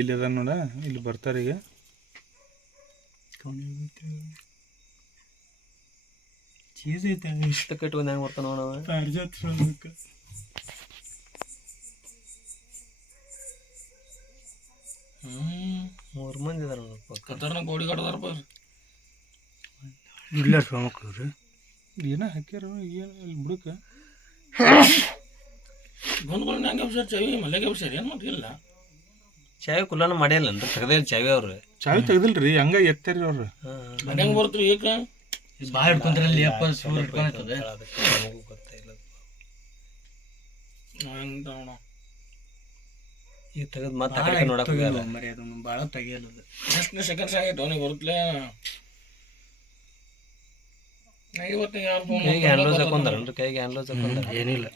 ಇಲ್ಲಿ ಅದ ನೋಡ, ಇಲ್ಲಿ ಬರ್ತಾರೆ ಈಗ. ಚೀಸ್ ಐತೆ ಇಷ್ಟು ಕಟ್ಕೊಂಡು ಹೆಂಗೆ ಬರ್ತಾನೆ ನೋಡವ. ಪಾರಿಜಾತ 3 ಮಂದಿ ಇದಾರೆ ನೋಡಪ್ಪ. ಕತ್ತರ್ನ ಗೋಡಿ ಕಟ್ಟದಾರಪ್ಪ. ಇಲ್ಲ ಸೋಮಕ್ಕವ್ರಿ ಏನೋ ಹಾಕ್ಯಾರ, ಏನು ಇಲ್ಲಿ ಬುಡಕ್ಕೆ ಬಂದ್ಗಳು ನಂಗೆ ಸರ್ ಚಾವಿ ಮಲ್ಲೆಗೆ ಸರ್ ಏನು ಮಾಡಿಲ್ಲ. ಚಾವಿ ಕುಲ್ಲಾನು ಮಾಡಿಲ್ಲ ಅಂತ ತೆಗ್ದೇ ಚಾವಿ ಅವ್ರು. ಚಾವಿ ತೆಗ್ದಿಲ್ರಿ, ಹಂಗ ಎತ್ತಾರಿ ಅವ್ರು. ಹೆಂಗೆ ಬರ್ತೀರಿ ಏಕ ಬಾ ಹಿಡ್ಕೊಂಡ್ರಲ್ಲಿ ಅಪ್ಪ ಸೂರ್ ಹಿಡ್ಕೊಂತದೆ. ನಮಗೂ ಗೊತ್ತಾಯಿಲ್ಲ ಈಗ ತೆಗೆದು ಮತ್ತೆ ಆ ಕಡೆ ನೋಡಕ್ಕೆ ಹೋಗ್ಯಾರ. ಮರಿ ಅದನ್ನು ಭಾಳ ತೆಗಿಯಲ್ಲ. ಎಷ್ಟು ಸೆಕೆಂಡ್ಸ್ ಆಗೈತೆ ಅವನಿಗೆ ಬರುತ್ತಲೇ. ಇವತ್ತಿನ ಯಾರು ಫೋನ್ ಕೈಗೆ ಹ್ಯಾಂಡ್ಲೋಸ್ ಹಾಕೊಂಡ್ರನ್ರಿ? ಕೈಗೆ ಹ್ಯಾಂಡ್ಲೋಸ್ ಹಾಕೊಂಡ್ರ? ಏನಿಲ್ಲ.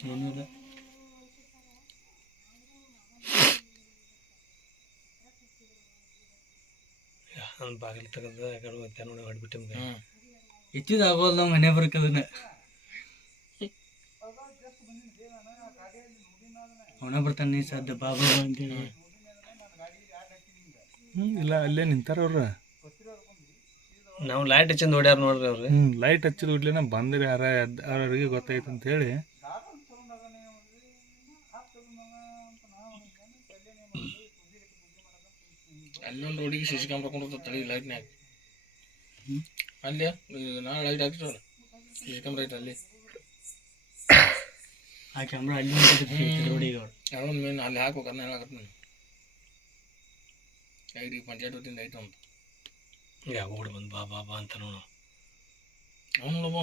ಒಂದು ಬಾಗಿಲು ತೆಗೆದು ಆ ಕಡೆ ಹೋಗ್ತಾ ನೋಡಿ ಹೊಡ್ಬಿಟ್ಟು ಹೆಚ್ಚಿದ ಆಗೋಲ್ಲ ನಾವು ಮನೆ ಬರ್ಕದನ್ನ ಅವನ ಬರ್ತಾನೆ ನೀ ಸದ್ದ ಬಾಬಾ ಅಂತೇಳಿ. ಇಲ್ಲ ಅಲ್ಲೇ ನಿಂತಾರ ಅವ್ರ. ನಾವು ಲೈಟ್ ಹಚ್ಚಿಂದ ನೋಡ್ಯಾರ ನೋಡ್ರಿ ಅವ್ರು. ಲೈಟ್ ಹಚ್ಚಿದ ಕೂಡ್ಲೇನ ಬಂದ್ರಿ ಯಾರ ಅವ್ರಿಗೆ ಗೊತ್ತಾಯ್ತು ಅಂತ ಹೇಳಿ. ಅಲ್ಲೊಂದು ರೋಡಿಗೆ ಸಿ ಸಿ ಕ್ಯಾಮ್ರಾ ಕೊಂಡಿರ್ತಾರೆ ತಳಿ ಲೈಟ್ನ್ಯಾಗ. ಅಲ್ಲಿ ನಾಳೆ ಲೈಟ್ ಹಾಕ್ತಿರಲ್ಲ, ಸಿ ಸಿ ಕ್ಯಾಮ್ರಾ ಐತೆ ಅಲ್ಲಿ. ಆ ಕ್ಯಾಮ್ರಾ ಅಲ್ಲಿ ರೋಡಿಗೆ ಅವ್ರು ಯಾವೊಂದು ಮೇನ್ ಅಲ್ಲಿ ಹಾಕ್ಬೇಕು, ಅದನ್ನ ಹೇಳಕತ್ತ ನಾನು. ಐಡಿ ಪಂಚಾಯತ್ ವತಿಯಿಂದ ಐತೆ ಅಂತ ಯಾವ ಓಡ್ ಬಂದು ಬಾ ಬಾ ಬಾ ಅಂತ ನೋಡು. ಅವ್ನು ನೋಡಬ